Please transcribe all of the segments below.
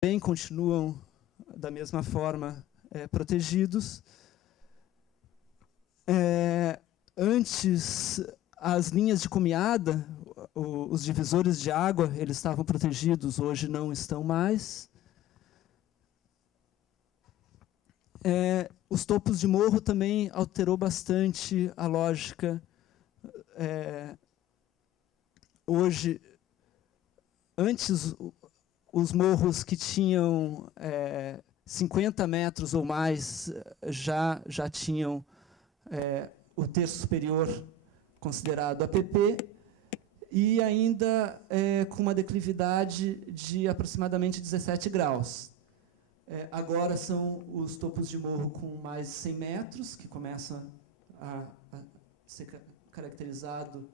também continuam da mesma forma protegidos. Antes, as linhas de cumeada, os divisores de água, eles estavam protegidos, hoje não estão mais. Os topos de morro também alterou bastante a lógica. Hoje, antes, os morros que tinham 50 metros ou mais já tinham o terço superior considerado APP, e ainda com uma declividade de aproximadamente 17 graus. Agora são os topos de morro com mais de 100 metros, que começam a ser caracterizado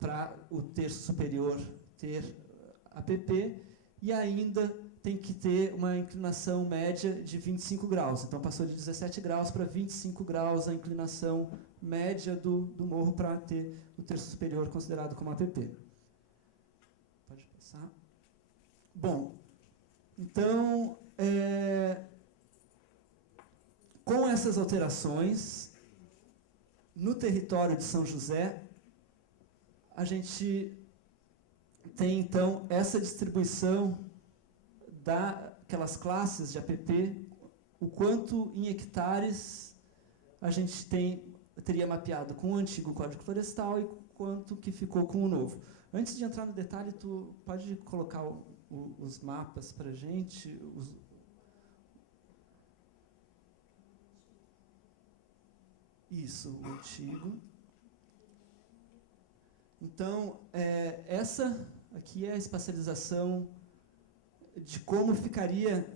para o terço superior ter APP, e ainda tem que ter uma inclinação média de 25 graus. Então, passou de 17 graus para 25 graus a inclinação média do morro para ter o terço superior considerado como APP. Pode passar. Bom, então, com essas alterações, no território de São José, a gente tem, então, essa distribuição daquelas classes de APP, o quanto em hectares a gente teria mapeado com o antigo Código Florestal e quanto que ficou com o novo. Antes de entrar no detalhe, tu pode colocar os mapas para a gente? Isso, o antigo. Então, essa aqui é a espacialização de como ficaria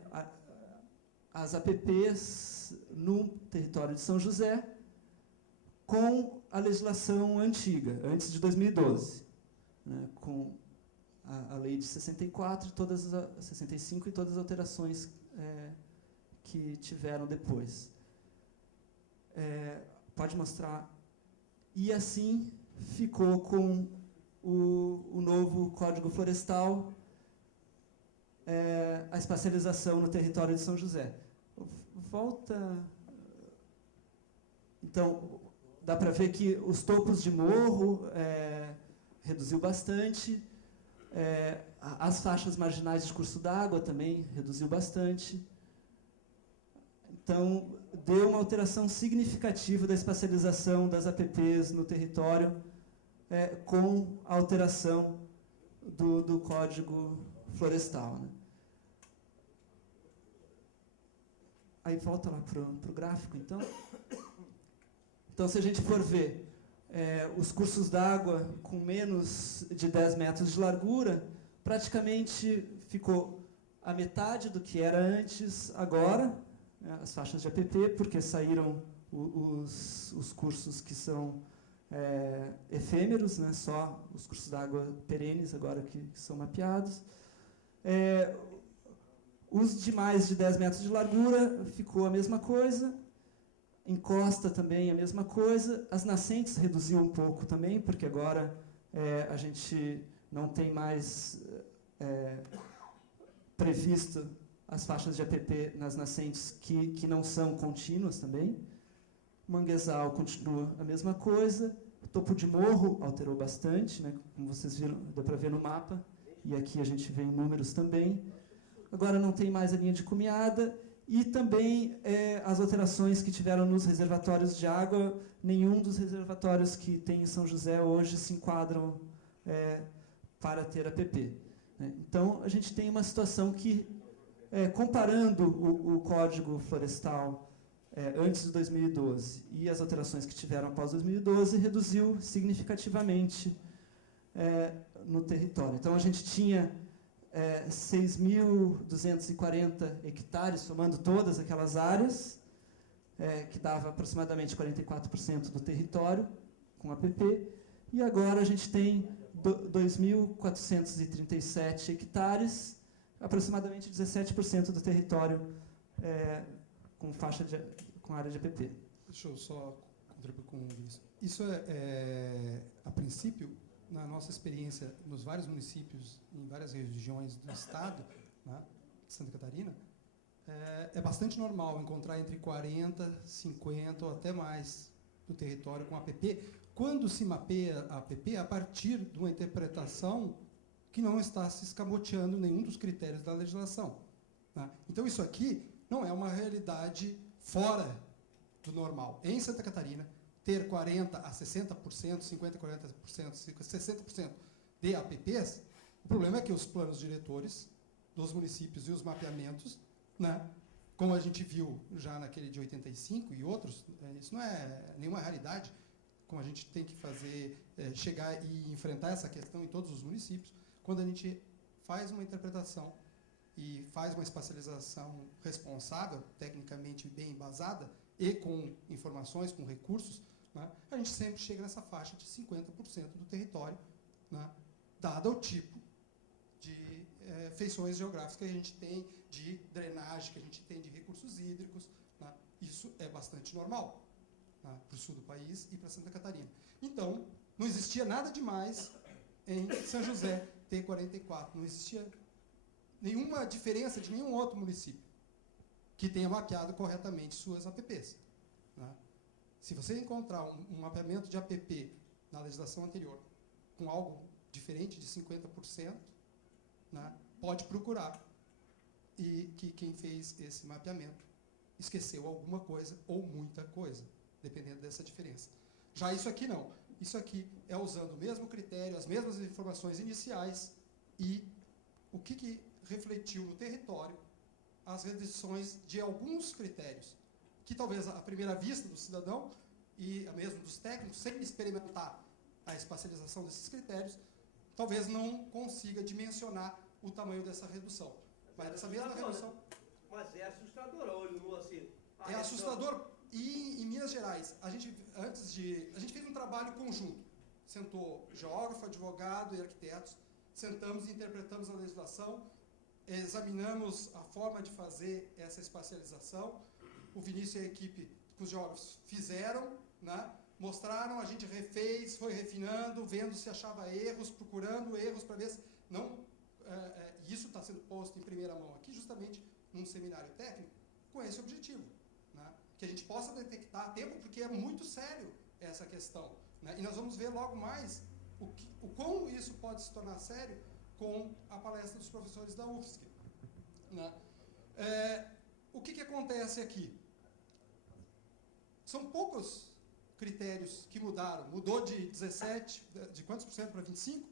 as APPs no território de São José com a legislação antiga, antes de 2012, né, com a lei de 64, 65 e todas as alterações que tiveram depois. Pode mostrar. E assim ficou com o novo Código Florestal, a espacialização no território de São José. Volta. Então, dá para ver que os topos de morro reduziu bastante, as faixas marginais de curso d'água também reduziu bastante. Então, deu uma alteração significativa da espacialização das APPs no território, com a alteração do Código Florestal, né? Aí volta lá para o gráfico, então. Então, se a gente for ver os cursos d'água com menos de 10 metros de largura, praticamente ficou a metade do que era antes agora, né, as faixas de APP, porque saíram os cursos que são efêmeros, né, só os cursos d'água perenes agora que são mapeados. Os de mais de 10 metros de largura ficou a mesma coisa, encosta também a mesma coisa, as nascentes reduziu um pouco também, porque agora a gente não tem mais previsto as faixas de APP nas nascentes que não são contínuas também. Manguezal continua a mesma coisa, o topo de morro alterou bastante, né, como vocês viram, deu para ver no mapa, e aqui a gente vê em números também. Agora não tem mais a linha de cumeada, e também as alterações que tiveram nos reservatórios de água, nenhum dos reservatórios que tem em São José hoje se enquadram para ter APP, né? Então, a gente tem uma situação que, comparando o Código Florestal antes de 2012 e as alterações que tiveram após 2012, reduziu significativamente no território. Então, a gente tinha 6.240 hectares, somando todas aquelas áreas, que dava aproximadamente 44% do território com APP, e agora a gente tem 2.437 hectares, aproximadamente 17% do território com área de APP. Deixa eu só contribuir com isso. Isso a princípio, na nossa experiência nos vários municípios, em várias regiões do estado, né, Santa Catarina, é bastante normal encontrar entre 40, 50 ou até mais do território com APP, quando se mapeia a APP a partir de uma interpretação que não está se escamoteando nenhum dos critérios da legislação. Né? Então, isso aqui não é uma realidade fora do normal. Em Santa Catarina, ter 40% a 60%, 50% a 40%, 60% de APPs, o problema é que os planos diretores dos municípios e os mapeamentos, né, como a gente viu já naquele de 85 e outros, isso não é nenhuma raridade, como a gente tem que fazer, chegar e enfrentar essa questão em todos os municípios, quando a gente faz uma interpretação e faz uma espacialização responsável, tecnicamente bem embasada, e com informações, com recursos, né, a gente sempre chega nessa faixa de 50% do território, né, dado o tipo de feições geográficas que a gente tem, de drenagem que a gente tem, de recursos hídricos. Né, isso é bastante normal, né, para o sul do país e para Santa Catarina. Então, não existia nada demais em São José ter 44, não existia nenhuma diferença de nenhum outro município que tenha mapeado corretamente suas APPs. Né? Se você encontrar um mapeamento de APP na legislação anterior com algo diferente de 50%, né, pode procurar. E que quem fez esse mapeamento esqueceu alguma coisa ou muita coisa, dependendo dessa diferença. Já isso aqui não. Isso aqui é usando o mesmo critério, as mesmas informações iniciais e o que refletiu no território as reduções de alguns critérios, que talvez à primeira vista do cidadão e mesmo dos técnicos, sem experimentar a espacialização desses critérios, talvez não consiga dimensionar o tamanho dessa redução. Mas essa mesma redução... Mas é assustador, olho nu assim. É assustador. E em Minas Gerais, a gente fez um trabalho conjunto. Sentou geógrafo, advogado e arquitetos, sentamos e interpretamos a legislação, examinamos a forma de fazer essa espacialização. O Vinícius e a equipe com os geógrafos fizeram, né, mostraram, a gente refez, foi refinando, vendo se achava erros, procurando erros para ver se não... isso está sendo posto em primeira mão aqui, justamente num seminário técnico, com esse objetivo. Né, que a gente possa detectar a tempo, porque é muito sério essa questão. Né, e nós vamos ver logo mais o como isso pode se tornar sério com a palestra dos professores da UFSC. Né. O que acontece aqui? São poucos critérios que mudaram. Mudou de 17, de quantos por cento para 25?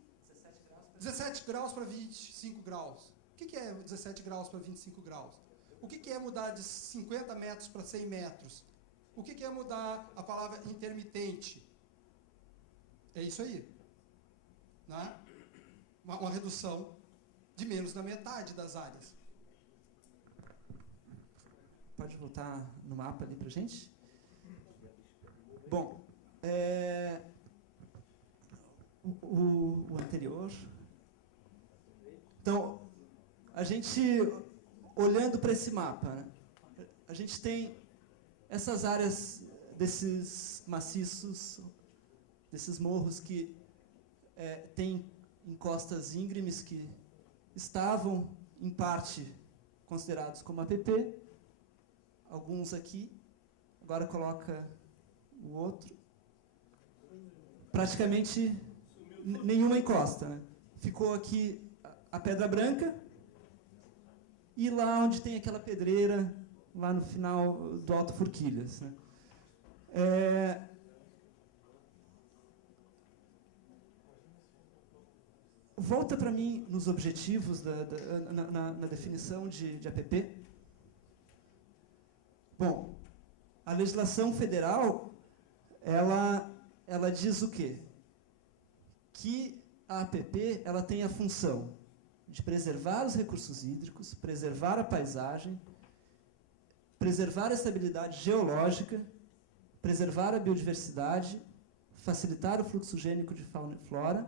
17 graus para 25 graus. O que é 17 graus para 25 graus? O que é mudar de 50 metros para 100 metros? O que é mudar a palavra intermitente? É isso aí. Né? Uma redução de menos da metade das áreas. Pode voltar no mapa ali para a gente? Bom, o anterior. Então, a gente, olhando para esse mapa, né, a gente tem essas áreas desses maciços, desses morros que têm encostas íngremes que estavam, em parte, considerados como APP. Alguns aqui. Agora coloca o outro. Praticamente nenhuma encosta. Né? Ficou aqui a Pedra Branca e lá onde tem aquela pedreira, lá no final do Alto Forquilhas. Né? Volta para mim nos objetivos, na definição de APP. Bom, a legislação federal, ela diz o quê? Que a APP ela tem a função de preservar os recursos hídricos, preservar a paisagem, preservar a estabilidade geológica, preservar a biodiversidade, facilitar o fluxo gênico de fauna e flora,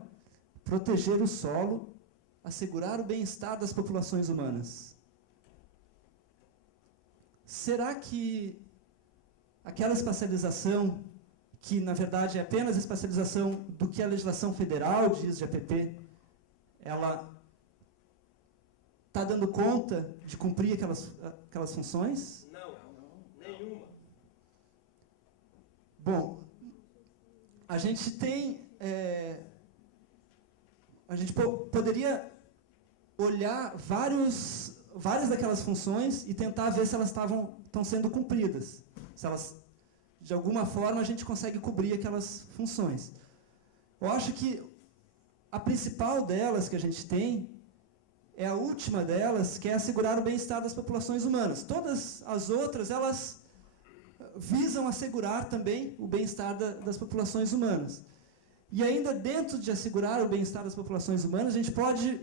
proteger o solo, assegurar o bem-estar das populações humanas. Será que aquela espacialização, que na verdade é apenas a espacialização do que a legislação federal diz de APP, ela está dando conta de cumprir aquelas funções? Não, nenhuma. Bom, a gente tem... a gente poderia olhar várias daquelas funções e tentar ver se elas estão sendo cumpridas. Se elas, de alguma forma, a gente consegue cobrir aquelas funções. Eu acho que a principal delas que a gente tem é a última delas, que é assegurar o bem-estar das populações humanas. Todas as outras, elas visam assegurar também o bem-estar das populações humanas. E ainda dentro de assegurar o bem-estar das populações humanas, a gente pode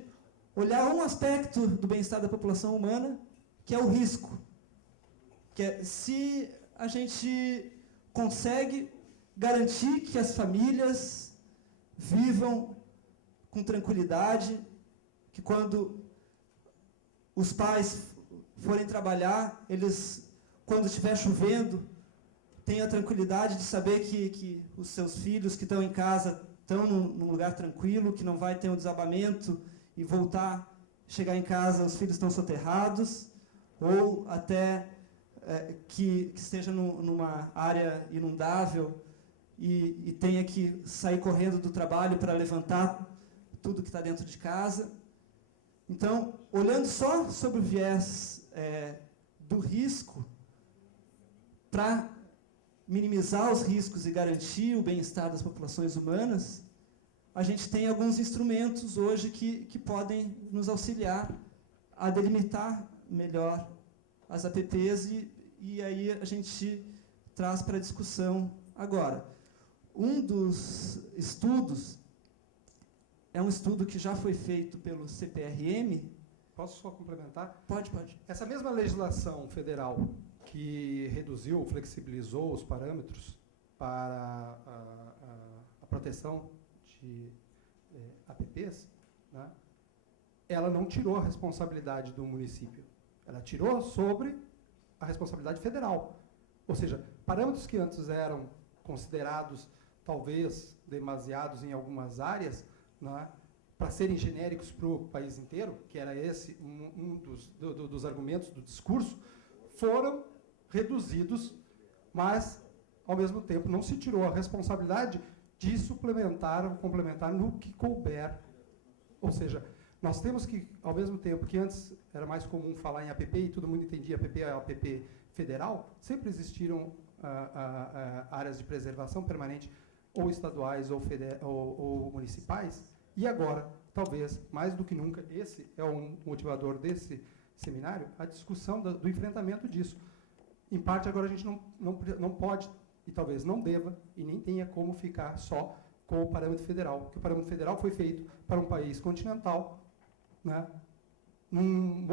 olhar um aspecto do bem-estar da população humana, que é o risco. Que é se a gente consegue garantir que as famílias vivam com tranquilidade, que quando os pais forem trabalhar, eles, quando estiver chovendo, tenham a tranquilidade de saber que os seus filhos que estão em casa estão num lugar tranquilo, que não vai ter um desabamento e chegar em casa, os filhos estão soterrados, ou até que esteja numa área inundável e tenha que sair correndo do trabalho para levantar tudo que está dentro de casa. Então, olhando só sobre o viés do risco, para minimizar os riscos e garantir o bem-estar das populações humanas, a gente tem alguns instrumentos hoje que podem nos auxiliar a delimitar melhor as APPs e aí a gente traz para a discussão agora. Um dos estudos é um estudo que já foi feito pelo CPRM. Posso só complementar? Pode. Essa mesma legislação federal que reduziu, flexibilizou os parâmetros para a proteção de APPs, né, ela não tirou a responsabilidade do município. Ela tirou sobre a responsabilidade federal. Ou seja, parâmetros que antes eram considerados, talvez, demasiados em algumas áreas, né, para serem genéricos para o país inteiro, que era esse um dos argumentos do discurso, foram reduzidos, mas, ao mesmo tempo, não se tirou a responsabilidade de suplementar ou complementar no que couber. Ou seja, nós temos que, ao mesmo tempo que antes era mais comum falar em APP e todo mundo entendia APP é APP federal, sempre existiram áreas de preservação permanente, ou estaduais ou municipais, e agora, talvez, mais do que nunca, esse é um motivador desse seminário, a discussão do enfrentamento disso. Em parte, agora a gente não pode, e talvez não deva, e nem tenha como ficar só com o parâmetro federal, porque o parâmetro federal foi feito para um país continental, né, num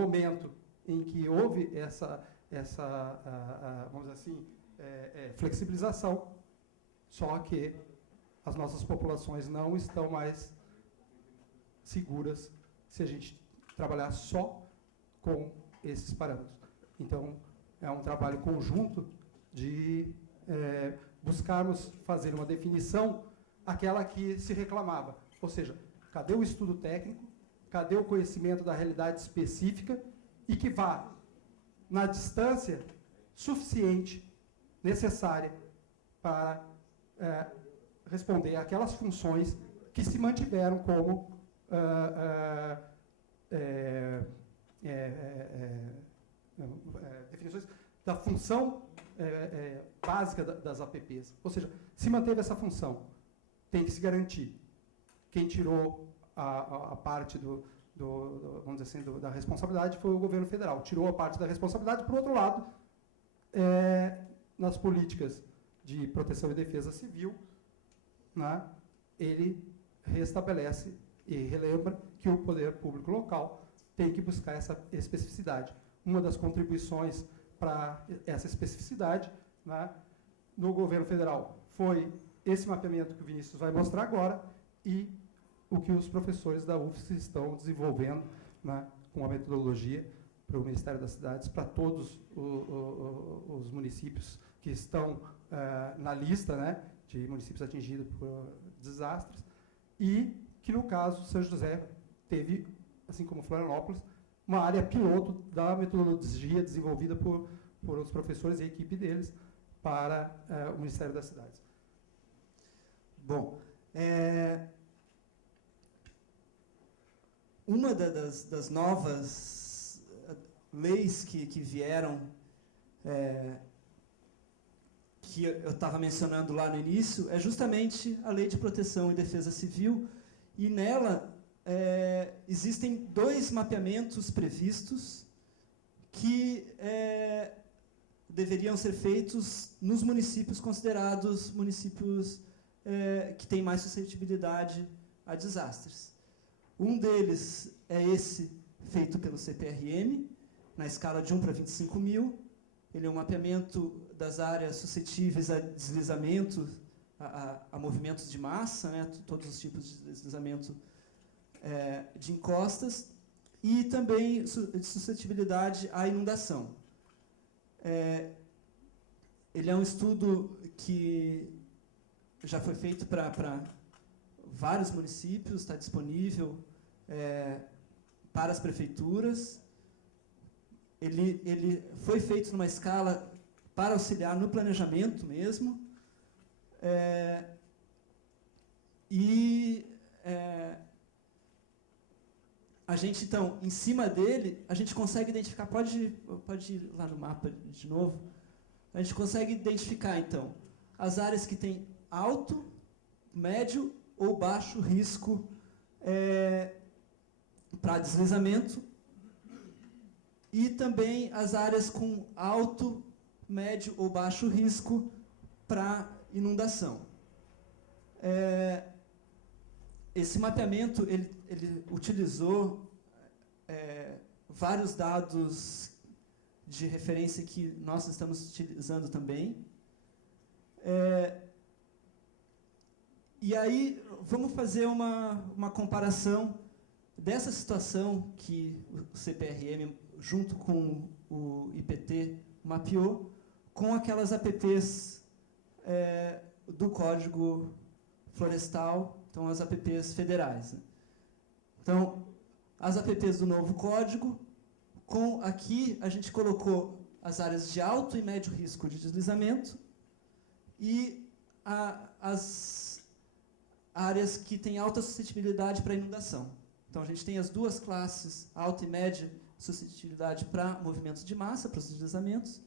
momento em que houve essa vamos dizer assim, flexibilização, só que as nossas populações não estão mais seguras se a gente trabalhar só com esses parâmetros. Então, é um trabalho conjunto de buscarmos fazer uma definição, aquela que se reclamava. Ou seja, cadê o estudo técnico, cadê o conhecimento da realidade específica e que vá na distância suficiente, necessária, para responder àquelas funções que se mantiveram como definições da função básica das APPs. Ou seja, se manteve essa função, tem que se garantir. Quem tirou a parte vamos dizer assim, da responsabilidade foi o governo federal. Tirou a parte da responsabilidade. Por outro lado, nas políticas de proteção e defesa civil, né, ele restabelece e relembra que o poder público local tem que buscar essa especificidade. Uma das contribuições para essa especificidade, né, no governo federal foi esse mapeamento que o Vinícius vai mostrar agora e o que os professores da UFSC estão desenvolvendo, né, com a metodologia para o Ministério das Cidades, para todos os municípios que estão na lista, né, de municípios atingidos por desastres, e que, no caso, São José teve, assim como Florianópolis, uma área piloto da metodologia desenvolvida por os professores e a equipe deles para o Ministério das Cidades. Bom, uma das novas leis que vieram, que eu estava mencionando lá no início, é justamente a Lei de Proteção e Defesa Civil, e nela existem 2 mapeamentos previstos que deveriam ser feitos nos municípios considerados municípios que têm mais suscetibilidade a desastres. Um deles é esse feito pelo CPRM, na escala de 1 para 25 mil. Ele é um mapeamento das áreas suscetíveis a deslizamento, a movimentos de massa, né, todos os tipos de deslizamento de encostas, e também de suscetibilidade à inundação. Ele é um estudo que já foi feito para vários municípios, está disponível para as prefeituras. Ele foi feito numa escala para auxiliar no planejamento mesmo, a gente, então, em cima dele, a gente consegue identificar, pode ir lá no mapa de novo, a gente consegue identificar, então, as áreas que têm alto, médio ou baixo risco para deslizamento, e também as áreas com alto, médio ou baixo risco para inundação. Esse mapeamento ele utilizou vários dados de referência que nós estamos utilizando também. E aí, vamos fazer uma comparação dessa situação que o CPRM, junto com o IPT, mapeou, com aquelas APPs do Código Florestal, então as APPs federais, né? Então, as APPs do novo código, aqui a gente colocou as áreas de alto e médio risco de deslizamento e as áreas que têm alta suscetibilidade para inundação. Então, a gente tem as 2 classes, alta e média suscetibilidade para movimentos de massa, para os deslizamentos,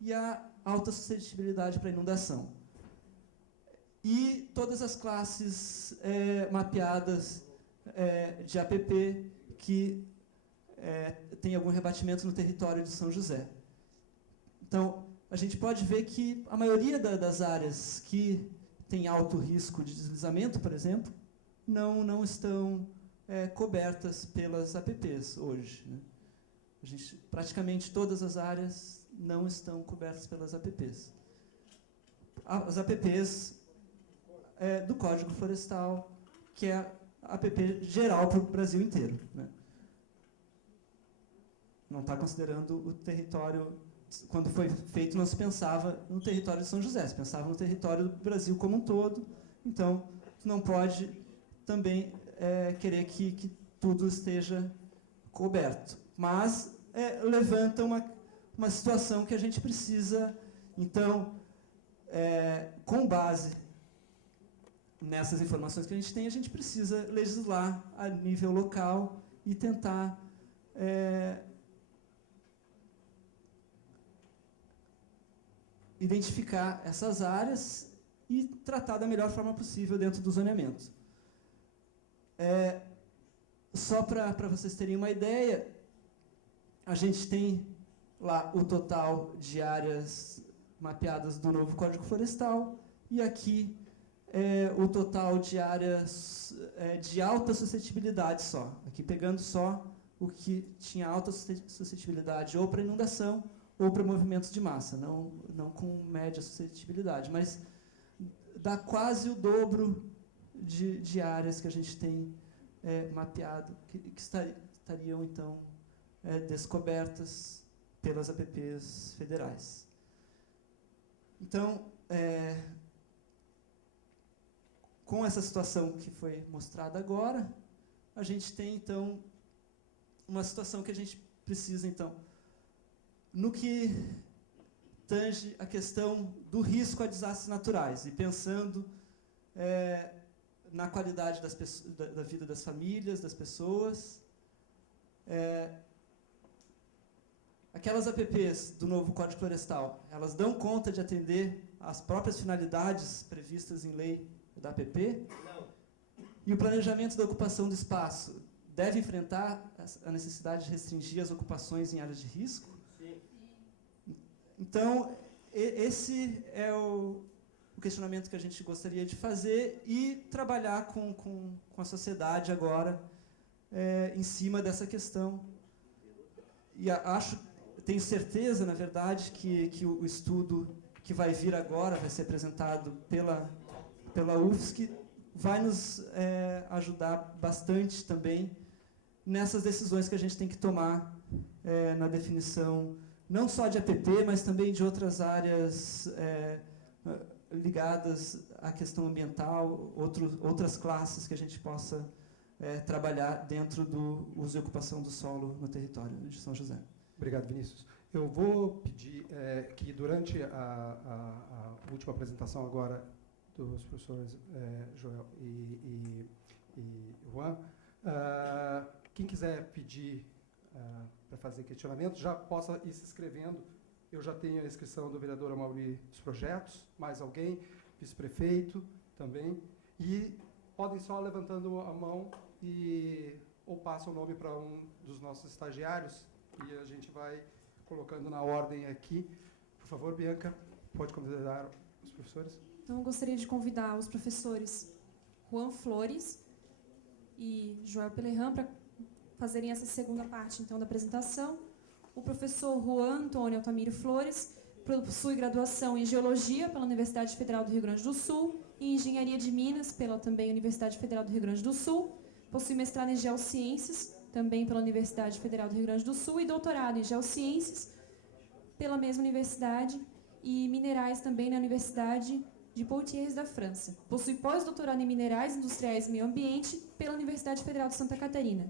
e a alta suscetibilidade para inundação. E todas as classes mapeadas de APP que tem algum rebatimento no território de São José. Então, a gente pode ver que a maioria das áreas que tem alto risco de deslizamento, por exemplo, não estão cobertas pelas APPs hoje, né? Praticamente todas as áreas não estão cobertas pelas APPs. As APPs do Código Florestal, que é a APP geral para o Brasil inteiro, né? Não está considerando o território. Quando foi feito, não se pensava no território de São José, se pensava no território do Brasil como um todo. Então, não pode também querer que tudo esteja coberto. Mas levanta uma situação que a gente precisa, então, com base nessas informações que a gente precisa legislar a nível local e tentar identificar essas áreas e tratar da melhor forma possível dentro do zoneamento. Só para vocês terem uma ideia, a gente tem lá o total de áreas mapeadas do novo Código Florestal e aqui o total de áreas de alta suscetibilidade só. Aqui pegando só o que tinha alta suscetibilidade ou para inundação ou para movimentos de massa, não com média suscetibilidade, mas dá quase o dobro de áreas que a gente tem mapeado, que estariam, então, descobertas pelas APPs federais. Então, com essa situação que foi mostrada agora, a gente tem, então, uma situação que a gente precisa, então, no que tange a questão do risco a desastres naturais, e pensando na qualidade da vida das famílias, das pessoas. Aquelas APPs do novo Código Florestal, elas dão conta de atender às próprias finalidades previstas em lei da APP? Não. E o planejamento da ocupação do espaço deve enfrentar a necessidade de restringir as ocupações em áreas de risco? Sim. Então, esse é o questionamento que a gente gostaria de fazer e trabalhar com a sociedade agora em cima dessa questão. E tenho certeza, na verdade, que o estudo que vai vir agora, vai ser apresentado pela UFSC, vai nos ajudar bastante também nessas decisões que a gente tem que tomar na definição, não só de APP, mas também de outras áreas ligadas à questão ambiental, outras classes que a gente possa trabalhar dentro do uso e ocupação do solo no território de São José. Obrigado, Vinícius. Eu vou pedir que, durante a última apresentação agora dos professores Joel e Juan, quem quiser pedir para fazer questionamento, já possa ir se inscrevendo. Eu já tenho a inscrição do vereador Amaury dos projetos, mais alguém, vice-prefeito também, e podem só levantando a mão ou passam o nome para um dos nossos estagiários, e a gente vai colocando na ordem aqui. Por favor, Bianca, pode convidar os professores? Então, eu gostaria de convidar os professores Juan Flores e Joel Pelerran para fazerem essa segunda parte, então, da apresentação. O professor Juan Antônio Altamiro Flores possui graduação em Geologia pela Universidade Federal do Rio Grande do Sul e em Engenharia de Minas pela também Universidade Federal do Rio Grande do Sul. Possui mestrado em Geociências, também pela Universidade Federal do Rio Grande do Sul, e doutorado em Geociências pela mesma universidade, e Minerais também na Universidade de Poitiers, da França. Possui pós-doutorado em Minerais Industriais e Meio Ambiente pela Universidade Federal de Santa Catarina.